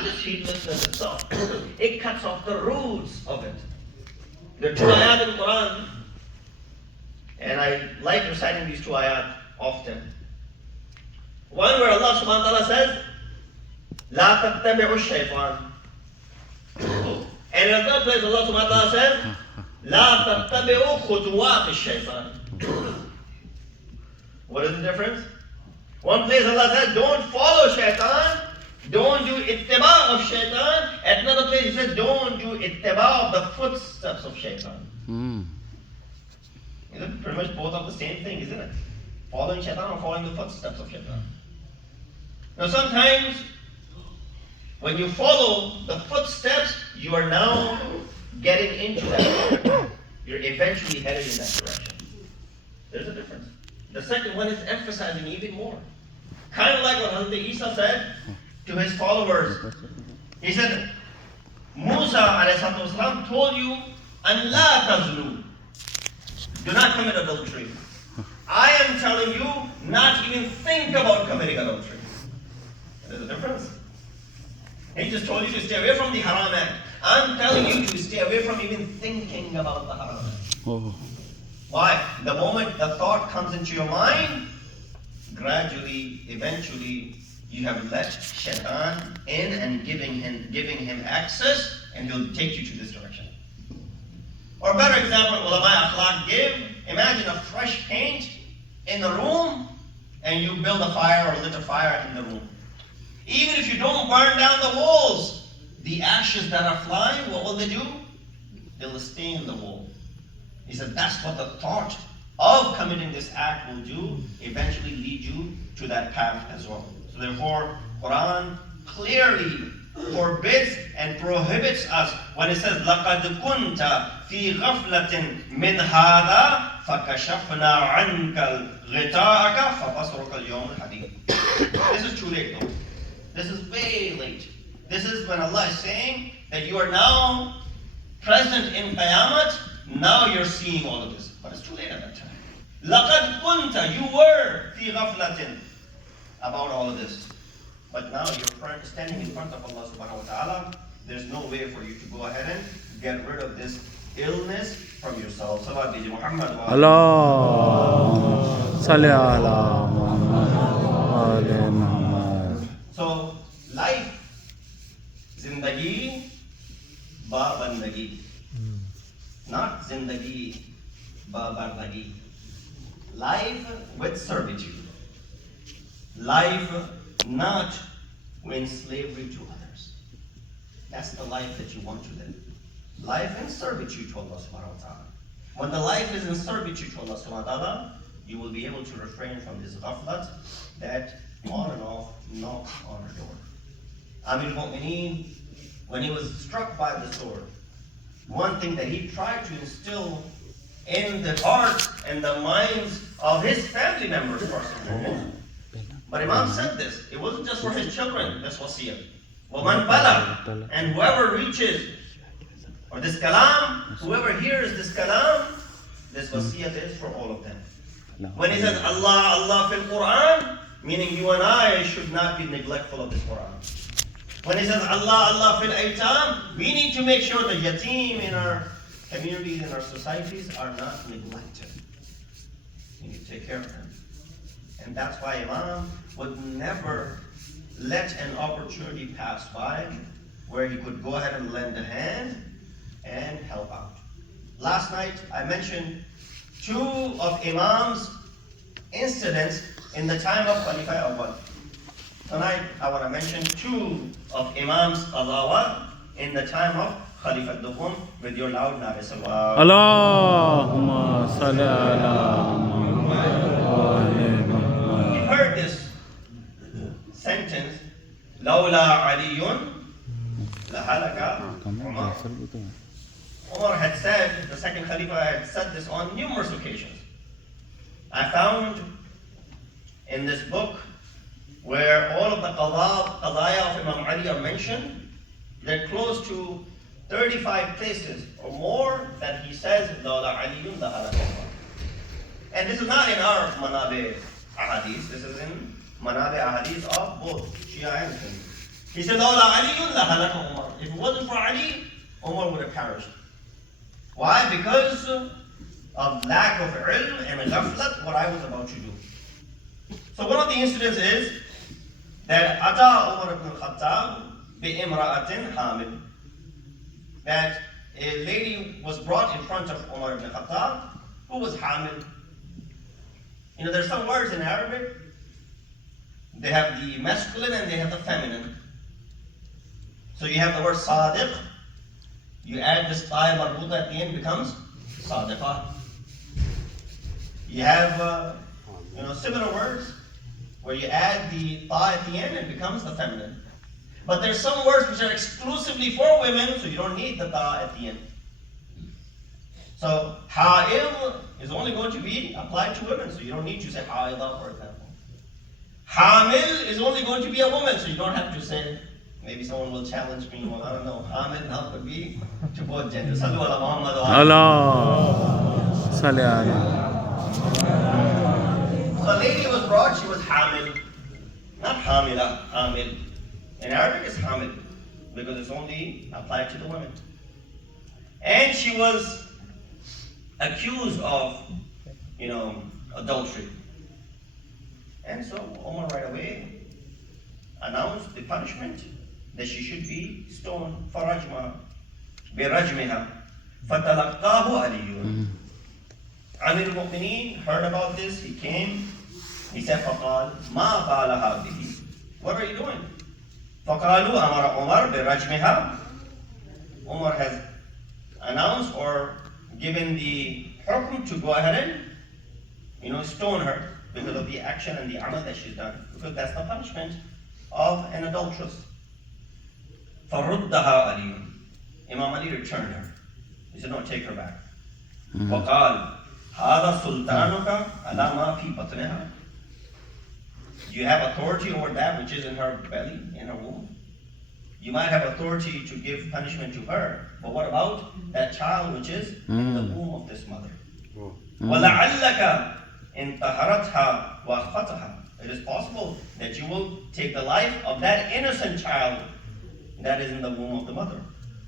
not just heedlessness itself. It cuts off the roots of it. There are two ayat in the Quran, and I like reciting these two ayat often. One where Allah subhanahu wa ta'ala says, لا تتبعوا الشيطان. And in another place Allah subhanahu wa ta'ala says, لا تتبعوا خطوات الشيطان. What is the difference? One place Allah says, don't follow shaitan, don't do ittiba of shaitan. At another place He says, don't do ittiba of the footsteps of shaitan. Isn't it pretty much both of the same thing, isn't it? Following shaitan or following the footsteps of shaitan. Now sometimes, when you follow the footsteps, you are now getting into that direction. You're eventually headed in that direction. There's a difference. The second one is emphasizing even more. Kind of like what Hazrat Isa said to his followers. He said, Musa ﷺ told you, an la tazlu. Do not commit adultery. I am telling you, not even think about committing adultery. There's a difference. He just told you to stay away from the haram act. I'm telling you to stay away from even thinking about the haram act. Why? The moment the thought comes into your mind, gradually, eventually, you have let shaitan in and giving him access, and he'll take you to this direction. Or a better example, ulama akhlaq give, imagine a fresh paint in the room, and you build a fire or lit a fire in the room. Even if you don't burn down the walls, the ashes that are flying, what will they do? They'll stay in the wall. He said that's what the thought of committing this act will do, eventually lead you to that path as well. So therefore, Quran clearly forbids and prohibits us when it says, لَقَدْ كُنْتَ فِي غَفْلَةٍ مِّنْ هَذَا فَكَشَفْنَا عَنْكَ غِطَاءَكَ فَبَصَرُكَ الْيَوْمَ الْحَدِيدِ. This is too late though. This is way late. This is when Allah is saying that you are now present in Qiyamah, now you're seeing all of this. But it's too late at that time. لَقَدْ كُنْتَ, you were فِي غَفْلَةٍ about all of this. But now you're standing in front of Allah subhanahu wa ta'ala. There's no way for you to go ahead and get rid of this illness from yourself. Salawat bi Muhammad wa Allah salli ala Muhammad. So, life, zindagi, ba bandagi. Not zindagi, ba bardagi. Life with servitude. Life not in slavery to others. That's the life that you want to live. Life in servitude to Allah subhanahu wa ta'ala. When the life is in servitude to Allah subhanahu wa ta'ala, you will be able to refrain from this ghaflat that on and off knocks on her door. Amir al-Mu'mineen, when he was struck by the sword, one thing that he tried to instill in the hearts and the minds of his family members first and foremost. But Imam said this, it wasn't just for his children, this wasiyah. وَمَنْ بَلَغَ, and whoever reaches, or this kalam, whoever hears this kalam, this wasiyah is for all of them. When he says Allah, Allah fil Quran, meaning you and I should not be neglectful of this Quran. When he says Allah, Allah fil aitam, we need to make sure the yatim in our communities, in our societies are not neglected. We need to take care of them. And that's why Imam would never let an opportunity pass by where he could go ahead and lend a hand and help out. Last night I mentioned two of Imam's incidents in the time of Khalifa Awwal. Tonight I want to mention two of Imam's qadawat in the time of Khalifa Dukhum with your loud nare salawat. Allahumma salli ala Muhammad. You heard this sentence, Lawla Aliyun lahalaka Umar. Umar had said, the second Khalifa had said this on numerous occasions. I found in this book where all of the qadaya of Imam Ali are mentioned, they're close to 35 places or more that he says, Lawla Aliyun lahalaka Umar. And this is not in our Manabe Ahadith, this is in Manabe Ahadith of both Shia and Sunni. He said, "Lawla Aliyun la halaka Umar." If it wasn't for Ali, Umar would have perished. Why? Because of lack of ilm and ghaflat, what I was about to do. So one of the incidents is that Ata Umar ibn al-Khattab bi-imra'atin hamil. That a lady was brought in front of Umar ibn al-Khattab who was hamil. You know, there's some words in Arabic, they have the masculine and they have the feminine. So you have the word sadiq, you add this ta marbuta at the end, becomes sadiqa. You have similar words where you add the ta at the end, it becomes the feminine. But there's some words which are exclusively for women, so you don't need the ta at the end. So ha'il is only going to be applied to women, so you don't need to say ha'ida, for example. Hamil is only going to be a woman, so you don't have to say, maybe someone will challenge me, well, I don't know, hamil now could be to both genders. Sallu ala Muhammad wa ala. Allah. Salli ala. So a lady was brought, she was hamil. Not hamila, hamil. In Arabic it's hamil, because it's only applied to the women. And she was accused of, adultery. And so Umar right away announced the punishment that she should be stoned. فرجمها برجمها فتلقاه علي. Amir al-Mu'mineen heard about this, he came, he said, فقال ما بالها به. What are you doing? فقالوا أمر عمر برجمها. Umar has announced or given the hukm to go ahead and stone her because of the action and the amal that she's done, because that's the punishment of an adulteress. فردها علي. Imam Ali returned her. He said, no, take her back. وقال هذا سلطانك على ما في بطنها. Do you have authority over that which is in her belly, in her womb? You might have authority to give punishment to her, but what about that child which is in the womb of this mother? وَلَعَلَّكَ انْتَهَرَتْهَا وَأَخْفَتَهَا. It is possible that you will take the life of that innocent child that is in the womb of the mother.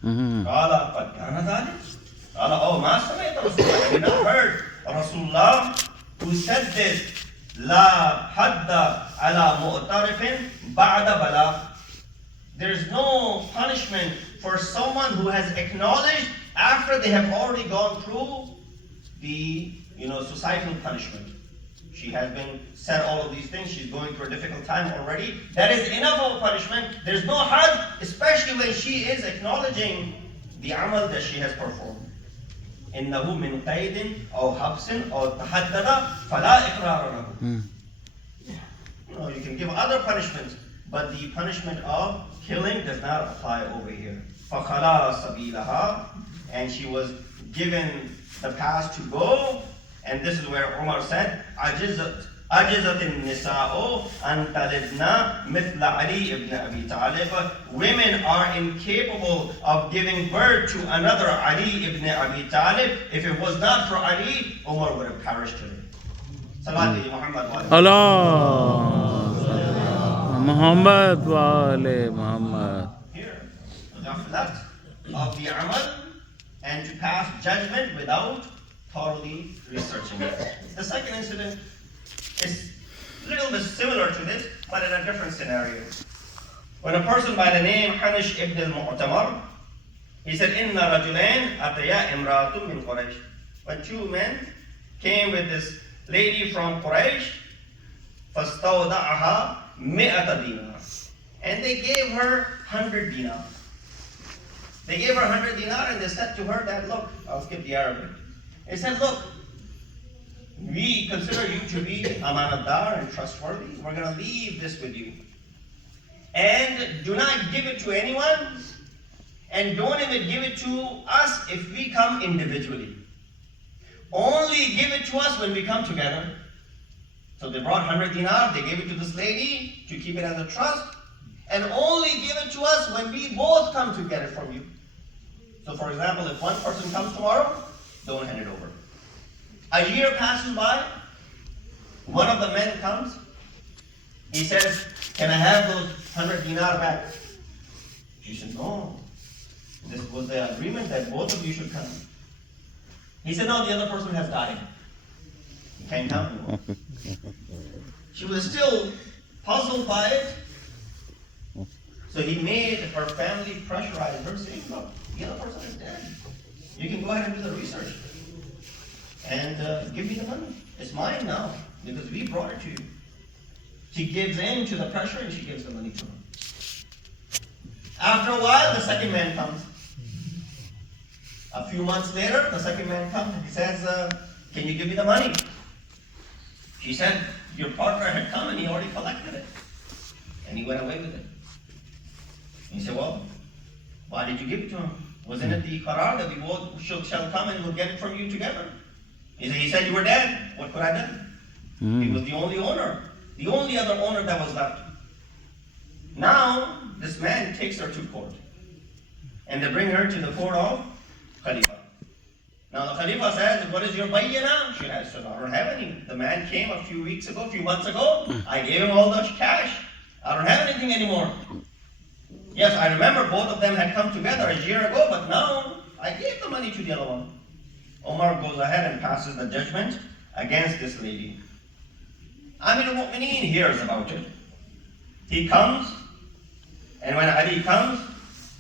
قَالَ قَدْ كَانَ ذَلِكَ. قَالَ oh, ما سمعت رسول الله. I did not heard Rasulullah who said this. لا حد على مؤترف بعد بلاغ. There's no punishment for someone who has acknowledged after they have already gone through the societal punishment. She has been said all of these things, she's going through a difficult time already. That is enough of a punishment. There's no had, especially when she is acknowledging the amal that she has performed. إنه من قيد أو حبس أو تحدد فلا إقرار له. You can give other punishments, but the punishment of killing does not apply over here. فَخَلَا سَبِيلَهَا. And she was given the path to go, and this is where Umar said, عَجِزَتِ النِّسَاءُ أَن تَلِدْنَا مِثْلَ عَلِي ibn Abi Talib. Women are incapable of giving birth to another Ali ibn Abi Talib. If it was not for Ali, Umar would have perished today. Salati Muhammad wa alayhi. Allah. Muhammad wa alayhi Muhammad. Here, the ghaflat of the amal and to pass judgment without thoroughly researching it. The second incident is a little bit similar to this, but in a different scenario. When a person by the name Hanish ibn al-Mu'tamar, he said, إِنَّ رَجُلَيْنِ أَتَيَا إِمْرَاتٌ مِّن قُرَيْشٍ. When two men came with this lady from Quraysh, فَاسْتَوْدَعَهَا مِئَةَ دِينَارٍ. And they gave her 100 dinar. They gave her 100 dinar and they said to her that, look, I'll skip the Arabic. They said, look, we consider you to be amanadar and trustworthy. We're going to leave this with you. And do not give it to anyone. And don't even give it to us if we come individually. Only give it to us when we come together. So they brought 100 dinar, they gave it to this lady to keep it as a trust. And only give it to us when we both come to get it from you. So for example, if one person comes tomorrow, don't hand it over. A year passes by, one of the men comes, he says, can I have those 100 dinar back? She said, no. This was the agreement that both of you should come. He said, no, the other person has died. You can't come anymore. She was still puzzled by it. So he made her family pressurize her, saying, look, the other person is dead. You can go ahead and do the research. And give me the money. It's mine now, because we brought it to you. She gives in to the pressure and she gives the money to him. After a while, the second man comes. A few months later, the second man comes and he says, can you give me the money? She said, your partner had come and he already collected it. And he went away with it. And he said, well, why did you give it to him? Wasn't it the qarar that we both shall come and we'll get it from you together? He said you were dead. What could I do? He was the only owner. The only other owner that was left. Now, this man takes her to court. And they bring her to the court of Khalifa. Now the Khalifa says, what is your bayyana? She says, I don't have any. The man came a few months ago. I gave him all the cash. I don't have anything anymore. Yes, I remember both of them had come together a year ago, but now I gave the money to the other one. Umar goes ahead and passes the judgment against this lady. Amir al-Mu'mineen hears about it. He comes, and when Ali comes,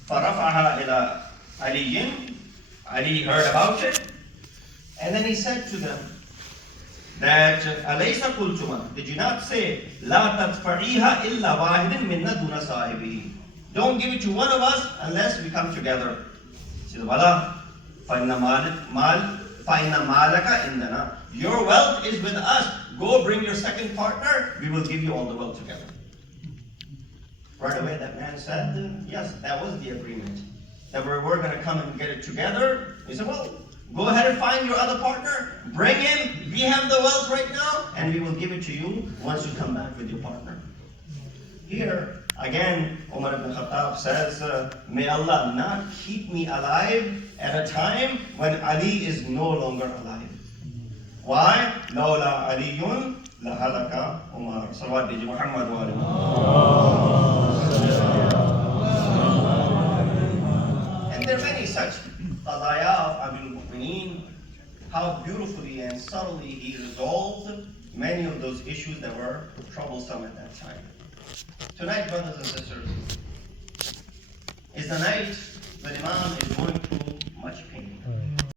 فَرَفَعَهَا إِلَىٰ عَلِيٍّ Ali heard about it, and then he said to them that أَلَيْسَ قُلْتُمَا Did you not say لَا تَدْفَعِيهَا إِلَّا وَاحِدٍ مِنَّا دُونَ صَاحِبِهِ Don't give it to one of us unless we come together. He says, وَلَا فَإِنَّ مَالَكَ إِنَّنَا Your wealth is with us. Go bring your second partner. We will give you all the wealth together. Right away that man said, yes, that was the agreement. That we're going to come and get it together. He said, well, go ahead and find your other partner. Bring him. We have the wealth right now. And we will give it to you once you come back with your partner. Here, again, Umar ibn Khattab says, may Allah not keep me alive at a time when Ali is no longer alive. Why? لَوْلَا عَلِيٌّ لَهَلَكَ Umar. Salawat bi Muhammad wa alihi. And there are many such qadaya of Amir al-Mu'mineen, how beautifully and subtly he resolved many of those issues that were troublesome at that time. Tonight, brothers and sisters, is the night when Imam is going through much pain.